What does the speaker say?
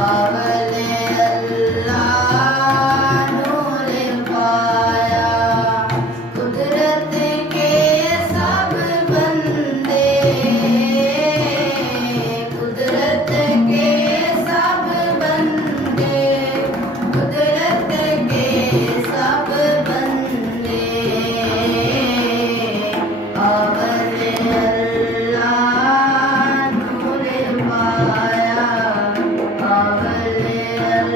Amen.